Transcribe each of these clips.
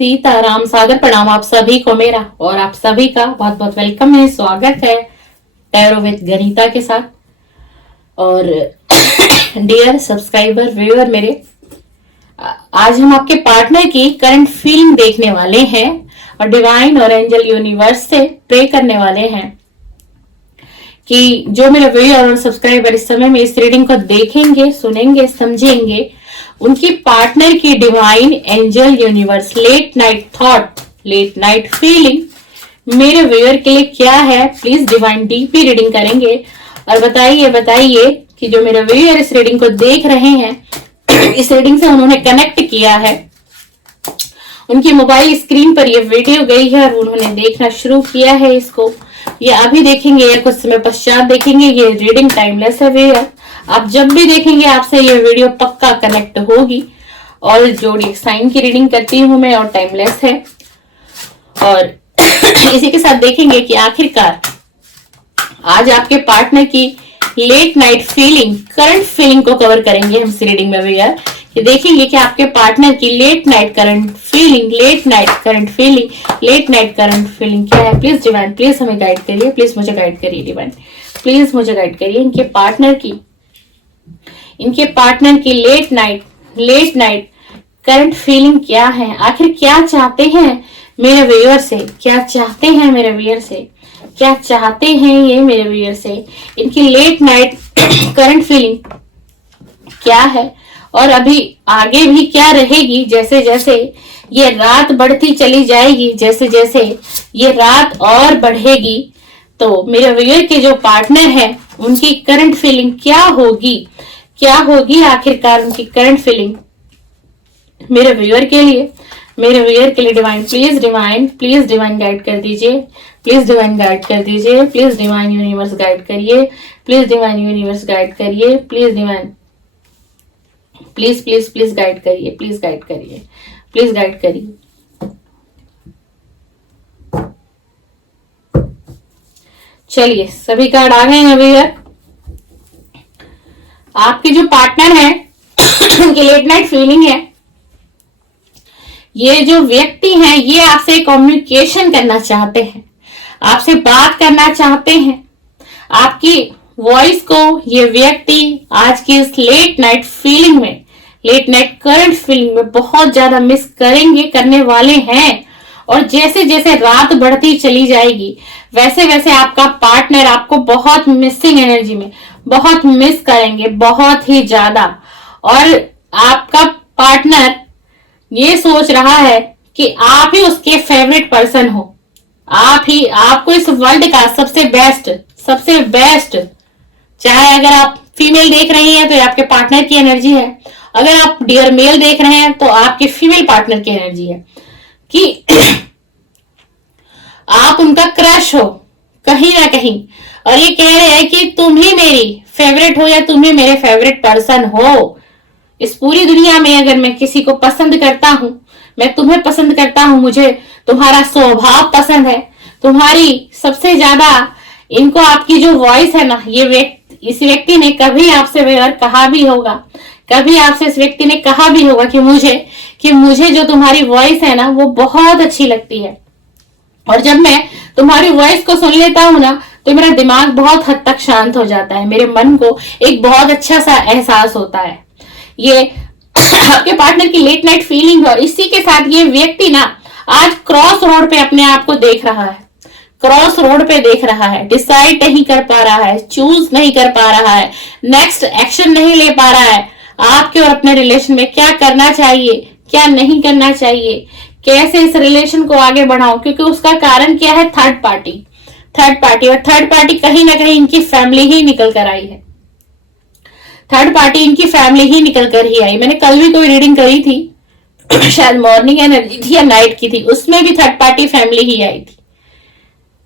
सीताराम सागर प्रणाम आप सभी को मेरा और आप सभी का बहुत बहुत वेलकम है, स्वागत है टैरो विद गनीता के साथ। और डियर सब्सक्राइबर व्यूअर मेरे, आज हम आपके पार्टनर की करंट फीलिंग देखने वाले हैं और डिवाइन और एंजल यूनिवर्स से प्रे करने वाले हैं कि जो मेरे व्यूअर और सब्सक्राइबर इस समय में इस रीडिंग को देखेंगे, सुनेंगे, समझेंगे, उनकी पार्टनर की divine angel universe late night thought, late night feeling मेरे व्यूअर के लिए क्या है। प्लीज डिवाइन डीपी रीडिंग करेंगे और बताइए कि जो मेरे व्यूअर इस रीडिंग को देख रहे हैं इस रीडिंग से उन्होंने कनेक्ट किया है, उनकी मोबाइल स्क्रीन पर ये वीडियो गई है और उन्होंने देखना शुरू किया है इसको, ये अभी देखेंगे या कुछ समय पश्चात देखेंगे। ये रीडिंग टाइमलेस है व्यूअर, आप जब भी देखेंगे आपसे ये वीडियो पक्का कनेक्ट होगी। और जोड़ी साइन की रीडिंग करती हूँ मैं और टाइमलेस है। और इसी के साथ देखेंगे कि आखिरकार आज आपके पार्टनर की late night feeling, current feeling को कवर करेंगे हम इस रीडिंग में भैया, कि देखेंगे कि आपके पार्टनर की late night current feeling, late night current feeling, late night current feeling क्या है। प्लीज डिवाइन, प्लीज हमें गाइड करिए, प्लीज मुझे गाइड करिए डिवाइन, प्लीज मुझे गाइड करिए। इनके पार्टनर की लेट नाइट करंट फीलिंग क्या है, आखिर क्या चाहते हैं मेरे व्यूअर से, क्या चाहते हैं मेरे व्यूअर से, क्या चाहते हैं ये मेरे व्यूअर से। इनकी लेट नाइट करंट फीलिंग क्या है और अभी आगे भी क्या रहेगी, जैसे जैसे ये रात बढ़ती चली जाएगी, जैसे जैसे ये रात और बढ़ेगी, तो मेरे व्यूअर के जो पार्टनर है उनकी करंट फीलिंग क्या होगी आखिरकार उनकी करंट फीलिंग मेरे व्यूअर के लिए डिवाइन, प्लीज डिवाइन गाइड कर दीजिए, प्लीज डिवाइन गाइड कर दीजिए, प्लीज डिवाइन यूनिवर्स गाइड करिए, प्लीज डिवाइन यूनिवर्स गाइड करिए, प्लीज डिवाइन, प्लीज गाइड करिए, प्लीज गाइड करिए, प्लीज गाइड करिए। चलिए सभी कार्ड आ गए हैं व्यूअर। आपके जो पार्टनर है उनकी लेट नाइट फीलिंग है, ये जो व्यक्ति हैं ये आपसे कम्युनिकेशन करना चाहते हैं, आपसे बात करना चाहते हैं। आपकी वॉइस को ये व्यक्ति आज की इस लेट नाइट फीलिंग में, लेट नाइट करंट फीलिंग में बहुत ज्यादा मिस करने वाले हैं। और जैसे जैसे रात बढ़ती चली जाएगी वैसे वैसे आपका पार्टनर आपको बहुत मिसिंग एनर्जी में बहुत मिस करेंगे, बहुत ही ज्यादा। और आपका पार्टनर ये सोच रहा है कि आप ही उसके फेवरेट पर्सन हो, आपको इस वर्ल्ड का सबसे बेस्ट, चाहे अगर आप फीमेल देख रही हैं तो ये आपके पार्टनर की एनर्जी है, अगर आप डियर मेल देख रहे हैं तो आपके फीमेल पार्टनर की एनर्जी है कि आप उनका क्रश हो कहीं ना कहीं, और ये कह रहे हैं कि तुम ही मेरी फेवरेट हो या तुम ही मेरे फेवरेट पर्सन हो। इस पूरी दुनिया में अगर मैं किसी को पसंद करता हूं, मैं तुम्हें पसंद करता हूं, मुझे तुम्हारा स्वभाव पसंद है, तुम्हारी सबसे ज्यादा इनको आपकी जो वॉइस है ना, इस व्यक्ति ने कभी आपसे व्यवहार कहा भी होगा, कभी आपसे इस व्यक्ति ने कहा भी होगा कि मुझे जो तुम्हारी वॉइस है ना वो बहुत अच्छी लगती है, और जब मैं तुम्हारी वॉइस को सुन लेता हूं ना तो मेरा दिमाग बहुत हद तक शांत हो जाता है, मेरे मन को एक बहुत अच्छा सा एहसास होता है। ये आपके पार्टनर की लेट नाइट फीलिंग है। और इसी के साथ ये व्यक्ति ना आज क्रॉस रोड पे अपने आप को देख रहा है, क्रॉस रोड पे देख रहा है, डिसाइड नहीं कर पा रहा है, चूज नहीं कर पा रहा है, नेक्स्ट एक्शन नहीं ले पा रहा है आपके और अपने रिलेशन में क्या करना चाहिए, क्या नहीं करना चाहिए, कैसे इस रिलेशन को आगे बढ़ाऊं, क्योंकि उसका कारण क्या है, थर्ड पार्टी। और थर्ड पार्टी कहीं ना कहीं इनकी फैमिली ही निकल कर आई है, थर्ड पार्टी इनकी फैमिली ही निकल कर ही आई। मैंने कल भी कोई रीडिंग करी थी शायद मॉर्निंग एनर्जी थी या नाइट की थी, उसमें भी थर्ड पार्टी फैमिली ही आई थी।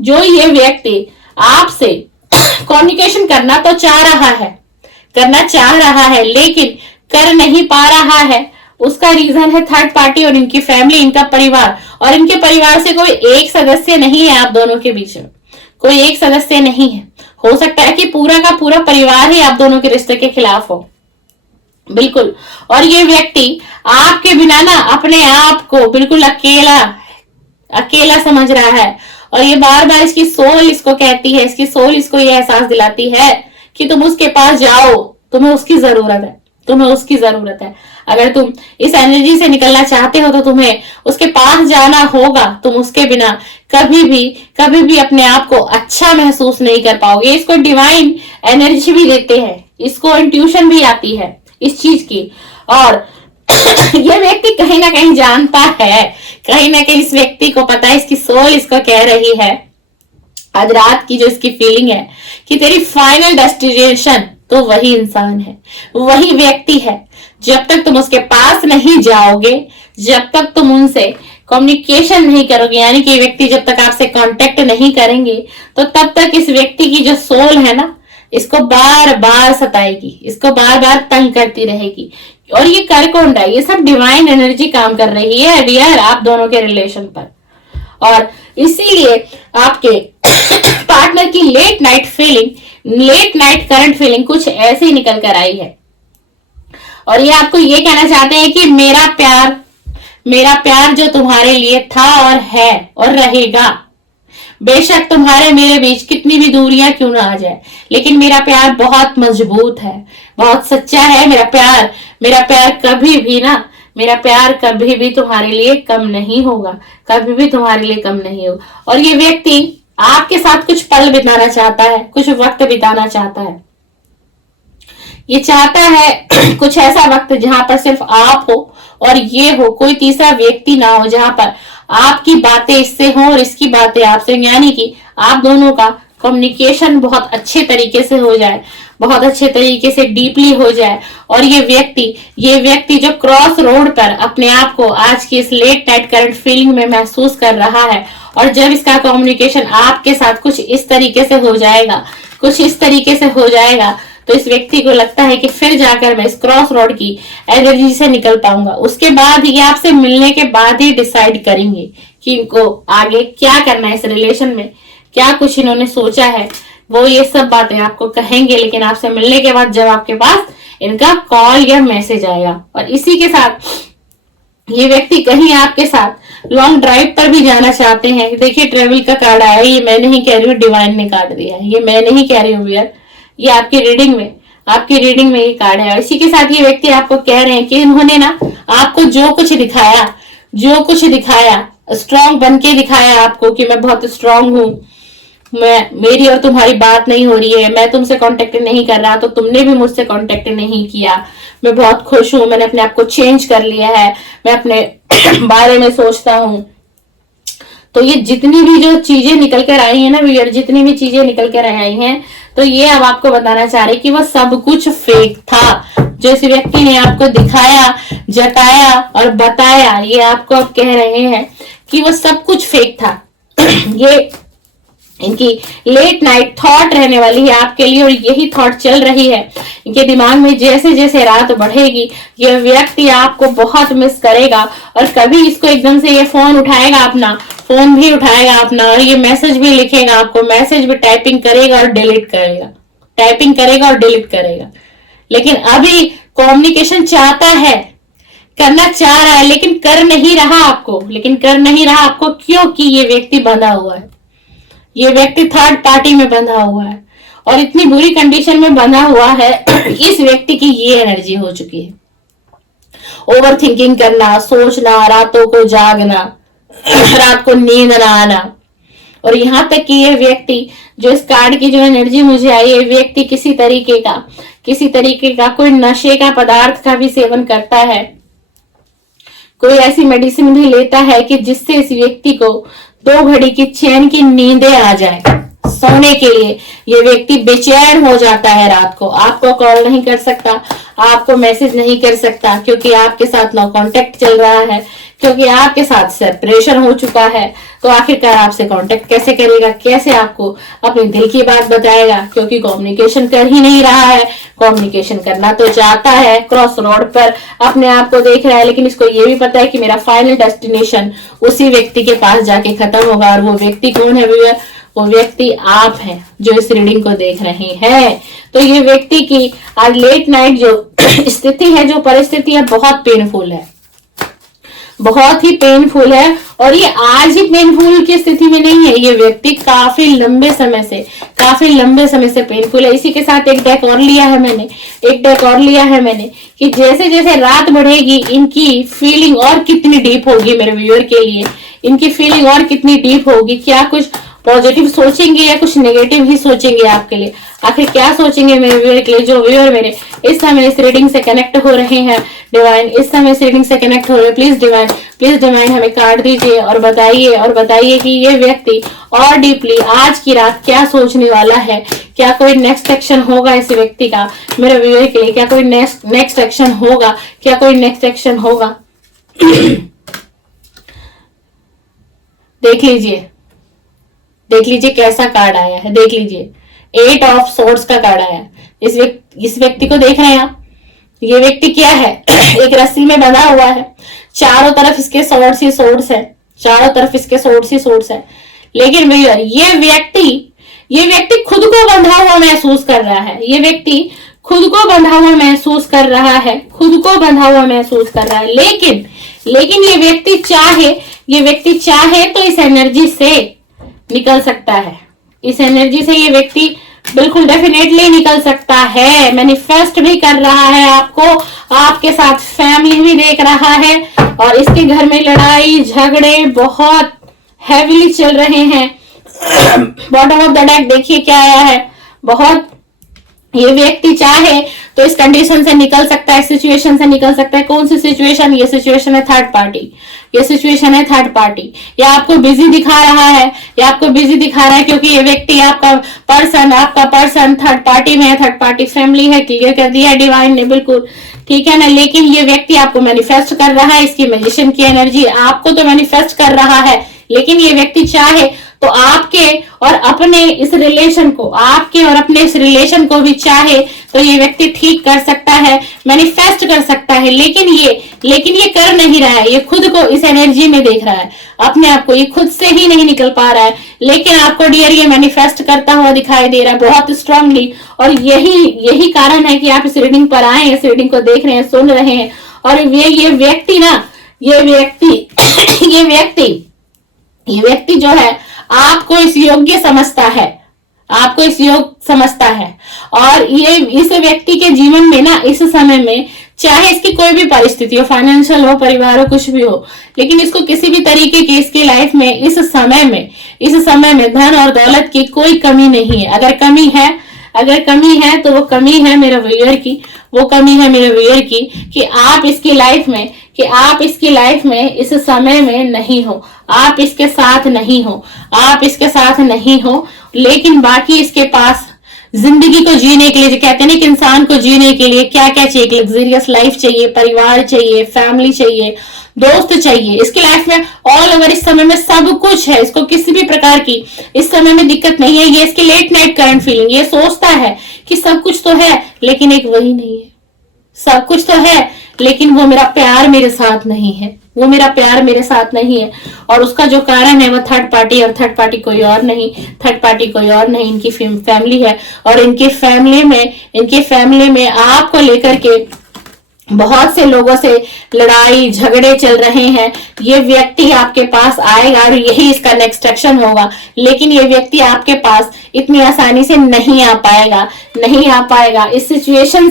जो ये व्यक्ति आपसे कम्युनिकेशन करना चाह रहा है लेकिन कर नहीं पा रहा है, उसका रीजन है थर्ड पार्टी और इनकी फैमिली, इनका परिवार। और इनके परिवार से कोई एक सदस्य नहीं है, आप दोनों के बीच में कोई एक सदस्य नहीं है। हो सकता है कि पूरा का पूरा परिवार ही आप दोनों के रिश्ते के खिलाफ हो, बिल्कुल। और ये व्यक्ति आपके बिना ना अपने आप को बिल्कुल अकेला अकेला समझ रहा है, और ये बार बार इसकी सोल इसको कहती है, इसकी सोल इसको ये एहसास दिलाती है कि तुम उसके पास जाओ, तुम्हें उसकी जरूरत है, तुम्हें उसकी जरूरत है। अगर तुम इस एनर्जी से निकलना चाहते हो तो तुम्हें उसके पास जाना होगा। तुम उसके बिना कभी भी अपने आप को अच्छा महसूस नहीं कर पाओगे। इसको डिवाइन एनर्जी भी देते हैं, इसको इंट्यूशन भी आती है इस चीज की। और ये व्यक्ति कहीं ना कहीं जानता है, कहीं ना कहीं इस व्यक्ति को पता है, इसकी सोल इसको कह रही है आज रात की जो इसकी फीलिंग है कि तेरी फाइनल डेस्टिनेशन तो वही इंसान है, वही व्यक्ति है। जब तक तुम उसके पास नहीं जाओगे, जब तक तुम उनसे कम्युनिकेशन नहीं करोगे, यानी कि व्यक्ति जब तक आपसे कांटेक्ट नहीं करेंगे, तो तब तक इस व्यक्ति की जो सोल है ना, इसको बार बार सताएगी, इसको बार बार तंग करती रहेगी। और ये कर कौन रहा है? ये सब डिवाइन एनर्जी काम कर रही है डियर आप दोनों के रिलेशन पर। और इसीलिए आपके पार्टनर की late night feeling, late night current feeling कुछ ऐसे ही निकल कर आई है। और ये आपको ये कहना चाहते हैं कि मेरा प्यार जो तुम्हारे लिए था और है और रहेगा, बेशक तुम्हारे मेरे बीच कितनी भी दूरियां क्यों ना आ जाए, लेकिन मेरा प्यार बहुत मजबूत है, बहुत सच्चा है। मेरा प्यार कभी भी ना, मेरा प्यार कभी भी तुम्हारे लिए कम नहीं होगा, कभी भी तुम्हारे लिए कम नहीं होगा। और ये व्यक्ति आपके साथ कुछ पल बिताना चाहता है, कुछ वक्त बिताना चाहता है। ये चाहता है कुछ ऐसा वक्त जहां पर सिर्फ आप हो और ये हो, कोई तीसरा व्यक्ति ना हो, जहां पर आपकी बातें इससे हो और इसकी बातें आपसे, यानी कि आप दोनों का कम्युनिकेशन बहुत अच्छे तरीके से हो जाए, बहुत अच्छे तरीके से डीपली हो जाए। और ये व्यक्ति जो क्रॉस रोड पर अपने आप को आज की इस लेट नाइट करंट फीलिंग में महसूस कर रहा है, और जब इसका कम्युनिकेशन आपके साथ कुछ इस तरीके से हो जाएगा, कुछ इस तरीके से हो जाएगा, तो इस व्यक्ति को लगता है कि फिर जाकर मैं इस क्रॉस रोड की एनर्जी से निकल पाऊंगा। उसके बाद ये आपसे मिलने के बाद ही डिसाइड करेंगे कि इनको आगे क्या करना है, इस रिलेशन में क्या कुछ इन्होंने सोचा है, वो ये सब बातें आपको कहेंगे। लेकिन आपसे मिलने के बाद जब आपके पास इनका कॉल या मैसेज आएगा, और इसी के साथ ये व्यक्ति कहीं आपके साथ लॉन्ग ड्राइव पर भी जाना चाहते हैं। देखिए ट्रेवल का कार्ड आया, ये मैं नहीं कह रही हूँ, डिवाइन ने काट दिया है, ये मैं नहीं कह रही हूँ यार, ये आपकी रीडिंग में ये कार्ड है। और इसी के साथ ये व्यक्ति आपको कह रहे हैं कि इन्होंने ना आपको जो कुछ दिखाया स्ट्रांग बन के दिखाया आपको कि मैं बहुत स्ट्रांग हूं, मेरी और तुम्हारी बात नहीं हो रही है, मैं तुमसे कांटेक्ट नहीं कर रहा तो तुमने भी मुझसे कांटेक्ट नहीं किया, मैं बहुत खुश हूं, मैंने अपने आप को चेंज कर लिया है, मैं अपने बारे में सोचता हूं। तो ये जितनी भी जो चीजें निकल कर आई है ना व्यूअर, जितनी भी चीजें निकल कर आई हैं, तो ये अब आपको बताना चाह रहे कि वो सब कुछ फेक था। जो इस व्यक्ति ने आपको दिखाया, जताया और बताया, ये आपको अब कह रहे हैं कि वो सब कुछ फेक था। ये इनकी लेट नाइट थॉट रहने वाली है आपके लिए, और यही थॉट चल रही है इनके दिमाग में। जैसे जैसे रात बढ़ेगी ये व्यक्ति आपको बहुत मिस करेगा, और कभी इसको एकदम से ये फोन उठाएगा अपना, फोन भी उठाएगा अपना, और ये मैसेज भी लिखेगा आपको, मैसेज भी टाइपिंग करेगा और डिलीट करेगा, टाइपिंग करेगा और डिलीट करेगा। लेकिन अभी कम्युनिकेशन चाहता है, करना चाह रहा है, लेकिन कर नहीं रहा आपको, क्योंकि ये व्यक्ति बंधा हुआ है, ये व्यक्ति थर्ड पार्टी में बंधा हुआ है, और इतनी बुरी कंडीशन में बंधा हुआ है। इस व्यक्ति की ये एनर्जी हो चुकी है, ओवर थिंकिंग करना, सोचना, रातों को जागना, रात को नींद ना आना। और यहां तक कि ये व्यक्ति, जो इस कार्ड की जो एनर्जी मुझे आई, ये व्यक्ति किसी तरीके का कोई नशे का पदार्थ का भी सेवन करता है, कोई ऐसी मेडिसिन भी लेता है कि जिससे इस व्यक्ति को 2 घड़ी की चैन की नींदें आ जाए। सोने के लिए ये व्यक्ति बेचैन हो जाता है रात को, आपको कॉल नहीं कर सकता, आपको मैसेज नहीं कर सकता, क्योंकि आपके साथ नो कांटेक्ट चल रहा है, क्योंकि आपके साथ सेपरेशन हो चुका है। तो आखिरकार आपसे कांटेक्ट कैसे करेगा, कैसे आपको अपने दिल की बात बताएगा, क्योंकि कम्युनिकेशन कर ही नहीं रहा है। कम्युनिकेशन करना तो चाहता है, क्रॉस रोड पर अपने आप को देख रहा है, लेकिन इसको ये भी पता है कि मेरा फाइनल डेस्टिनेशन उसी व्यक्ति के पास जाके खत्म होगा। और वो व्यक्ति कौन है भैया? वो व्यक्ति आप हैं जो इस रीडिंग को देख रहे हैं। तो ये व्यक्ति की आज लेट नाइट जो स्थिति है, जो परिस्थिति है, बहुत पेनफुल है, बहुत ही पेनफुल है। और ये आज ही पेनफुल की स्थिति में नहीं है, ये व्यक्ति काफी लंबे समय से पेनफुल है। इसी के साथ एक डेक और लिया है मैंने कि जैसे जैसे रात बढ़ेगी इनकी फीलिंग और कितनी डीप होगी मेरे व्यूअर के लिए, इनकी फीलिंग और कितनी डीप होगी। क्या कुछ पॉजिटिव सोचेंगे या कुछ नेगेटिव ही सोचेंगे आपके लिए? आखिर क्या सोचेंगे मेरे व्यूअर के लिए? जो व्यूअर मेरे इस समय इस रीडिंग से कनेक्ट हो रहे हैं, डिवाइन इस समय इस रीडिंग से कनेक्ट हो रहे हैं, प्लीज डिवाइन हमें कार्ड दीजिए और बताइए कि ये व्यक्ति और डीपली आज की रात क्या सोचने वाला है। क्या कोई नेक्स्ट एक्शन होगा इस व्यक्ति का मेरे व्यूअर के लिए? क्या कोई नेक्स्ट एक्शन होगा? देख लीजिए कैसा कार्ड आया है। देख लीजिए 8 ऑफ सोर्ड्स का कार्ड आया है। इस व्यक्ति को देख रहे हैं आप? ये व्यक्ति क्या है? एक रस्सी में बंधा हुआ है, चारों तरफ इसके सोर्ड्स ही सोर्ड्स है। लेकिन ये व्यक्ति खुद को बंधा हुआ महसूस कर रहा है। लेकिन ये व्यक्ति चाहे तो इस एनर्जी से निकल सकता है। इस एनर्जी से ये व्यक्ति बिल्कुल डेफिनेटली निकल सकता है। मैनिफेस्ट भी कर रहा है आपको, आपके साथ फैमिली भी देख रहा है, और इसके घर में लड़ाई झगड़े बहुत हैवीली चल रहे हैं। बॉटम ऑफ द डेक देखिए क्या आया है। बहुत ये व्यक्ति चाहे तो इस कंडीशन से निकल सकता है, सिचुएशन से निकल सकता है। कौन सी सिचुएशन? ये सिचुएशन है थर्ड पार्टी। या आपको बिजी दिखा रहा है, क्योंकि ये व्यक्ति आपका पर्सन थर्ड पार्टी में है, थर्ड पार्टी फैमिली है। क्लियर कर दिया डिवाइन ने, बिल्कुल ठीक है ना। लेकिन ये व्यक्ति आपको मैनिफेस्ट कर रहा है, इसकी मैजिशियन की एनर्जी आपको तो मैनिफेस्ट कर रहा है। लेकिन ये व्यक्ति चाहे तो आपके और अपने इस रिलेशन को भी चाहे तो ये व्यक्ति ठीक कर सकता है, मैनिफेस्ट कर सकता है। लेकिन ये कर नहीं रहा है। ये खुद को इस एनर्जी में देख रहा है, अपने आप को ये खुद से ही नहीं निकल पा रहा है। लेकिन आपको डियर ये मैनिफेस्ट करता हुआ दिखाई दे रहा है बहुत स्ट्रांगली। और यही कारण है कि आप इस रीडिंग पर आए, इस रीडिंग को देख रहे हैं, सुन रहे हैं। और ये व्यक्ति जो है आपको इस योग्य समझता है। और ये इस व्यक्ति के जीवन में ना इस समय में चाहे इसकी कोई भी परिस्थिति हो, फाइनेंशियल हो, परिवार हो, कुछ भी हो, लेकिन इसको किसी भी तरीके की इसकी लाइफ में इस समय में धन और दौलत की कोई कमी नहीं है। अगर कमी है तो वो कमी है मेरे व्यूअर की, कि आप इसकी लाइफ में इस समय में नहीं हो, आप इसके साथ नहीं हो। लेकिन बाकी इसके पास जिंदगी को जीने के लिए, कहते हैं ना कि इंसान को जीने के लिए क्या क्या चाहिए, लग्जरियस लाइफ चाहिए, परिवार चाहिए, फैमिली चाहिए, दोस्त चाहिए। इसकी लाइफ में ऑल ओवर इस समय में सब कुछ है। इसको किसी भी प्रकार की इस समय में दिक्कत नहीं है। ये इसकी लेट नाइट करंट फीलिंग, ये सोचता है कि सब कुछ तो है लेकिन एक वही नहीं है। सब कुछ तो है लेकिन वो मेरा प्यार मेरे साथ नहीं है। और उसका जो कारण है वो थर्ड पार्टी, और थर्ड पार्टी कोई और नहीं इनकी फैमिली है। और इनकी फैमिली में आपको लेकर के बहुत से लोगों से लड़ाई झगड़े चल रहे हैं। ये व्यक्ति आपके पास आएगा और यही इसका नेक्स्ट एक्शन होगा। लेकिन ये व्यक्ति आपके पास इतनी आसानी से नहीं आ पाएगा। इस सिचुएशन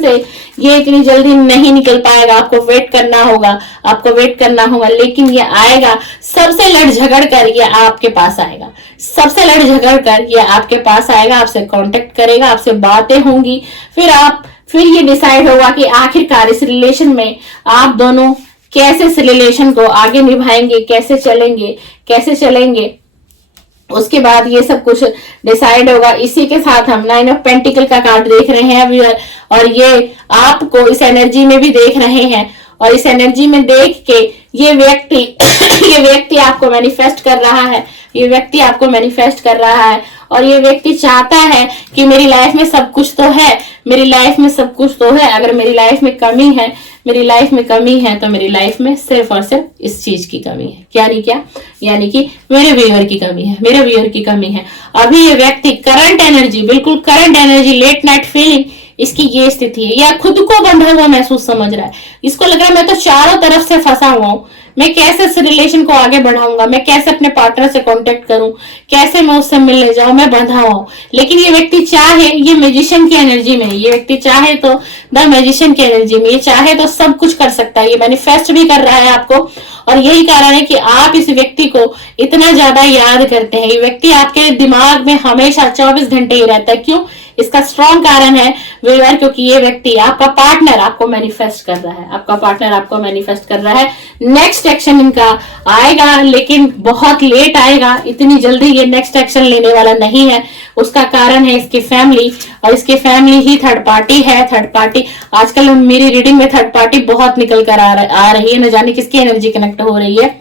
से ये इतनी जल्दी नहीं निकल पाएगा। आपको वेट करना होगा। लेकिन ये आएगा, सबसे लड़ झगड़ कर ये आपके पास आएगा, आपसे कांटेक्ट करेगा, आपसे बातें होंगी। फिर ये डिसाइड होगा कि आखिरकार इस रिलेशन में आप दोनों कैसे इस रिलेशन को आगे निभाएंगे, कैसे चलेंगे। उसके बाद ये सब कुछ डिसाइड होगा। इसी के साथ हम 9 ऑफ पेंटिकल का कार्ड देख रहे हैं व्यूअर, और ये आपको इस एनर्जी में भी देख रहे हैं। और इस एनर्जी में देख के ये व्यक्ति आपको मैनिफेस्ट कर रहा है। और ये व्यक्ति चाहता है कि मेरी लाइफ में सब कुछ तो है। अगर मेरी लाइफ में कमी है, मेरी लाइफ में कमी है तो मेरी लाइफ में सिर्फ और सिर्फ इस चीज की कमी है। यानी क्या? यानी कि मेरे व्यूअर की कमी है, मेरे व्यूअर की कमी है। अभी ये व्यक्ति करंट एनर्जी, बिल्कुल current energy, late night feeling, इसकी ये स्थिति है, या खुद को बंधा हुआ महसूस समझ रहा है। इसको लग रहा है मैं तो चारों तरफ से फंसा हुआ हूं, मैं कैसे इस रिलेशन को आगे बढ़ाऊंगा, मैं कैसे अपने पार्टनर से कांटेक्ट करूं, कैसे मैं उससे मिलने जाऊं, मैं बंधा हुआ हूं। लेकिन ये व्यक्ति चाहे, ये मैजिशियन की एनर्जी में, ये व्यक्ति चाहे तो द मैजिशियन की एनर्जी में, ये चाहे तो सब कुछ कर सकता है। ये मैनिफेस्ट भी कर रहा है आपको, और यही कारण है कि आप इस व्यक्ति को इतना ज्यादा याद करते हैं। ये व्यक्ति आपके दिमाग में हमेशा 24 घंटे ही रहता है। क्यों? इसका स्ट्रॉन्ग कारण है व्यूअर, क्योंकि ये व्यक्ति, आपका पार्टनर आपको मैनिफेस्ट कर रहा है, आपका पार्टनर आपको मैनिफेस्ट कर रहा है। नेक्स्ट एक्शन इनका आएगा, लेकिन बहुत लेट आएगा, इतनी जल्दी ये नेक्स्ट एक्शन लेने वाला नहीं है। उसका कारण है इसकी फैमिली, और इसकी फैमिली ही थर्ड पार्टी है। थर्ड पार्टी आजकल मेरी रीडिंग में थर्ड पार्टी बहुत निकल कर आ रही है, न जाने किसकी एनर्जी कनेक्ट हो रही है।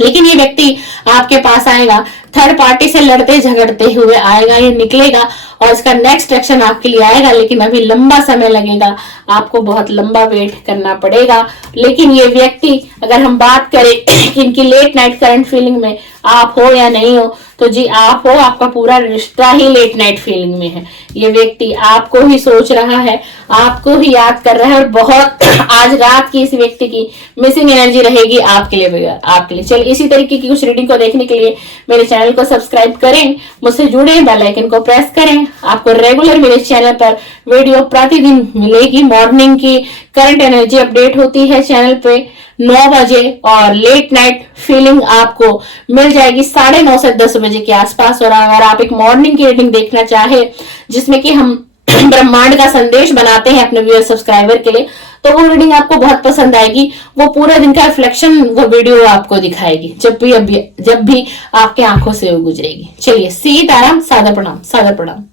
लेकिन ये व्यक्ति आपके पास आएगा, थर्ड पार्टी से लड़ते झगड़ते हुए आएगा, ये निकलेगा और इसका नेक्स्ट एक्शन आपके लिए आएगा। लेकिन अभी लंबा समय लगेगा, आपको बहुत लंबा वेट करना पड़ेगा। लेकिन ये व्यक्ति, अगर हम बात करें कि इनकी लेट नाइट करंट फीलिंग में आप हो या नहीं हो, तो जी आप हो। आपका पूरा रिश्ता ही लेट नाइट फीलिंग में है। ये व्यक्ति आपको ही सोच रहा है, आपको ही याद कर रहा है, और बहुत आज रात की इस व्यक्ति की मिसिंग एनर्जी रहेगी आपके लिए, आपके लिए। चलिए, इसी तरीके की कुछ रीडिंग को देखने के लिए मेरे चैनल को सब्सक्राइब करें, मुझसे जुड़े, बेल आइकन को प्रेस करें। आपको रेगुलर मेरे चैनल पर वीडियो प्रतिदिन मिलेगी। मॉर्निंग की करंट एनर्जी अपडेट होती है चैनल पे 9 बजे, और लेट नाइट फीलिंग आपको मिल जाएगी 9:30 से 10 बजे के आसपास। और अगर आप एक मॉर्निंग की रीडिंग देखना चाहे, जिसमें कि हम ब्रह्मांड का संदेश बनाते हैं अपने व्यूअर सब्सक्राइबर के लिए, तो वो रीडिंग आपको बहुत पसंद आएगी। वो पूरे दिन का रिफ्लेक्शन वो वीडियो आपको दिखाएगी, जब भी आपके आंखों से वो गुजरेगी। चलिए, सीताराम, सादर प्रणाम, सादर प्रणाम।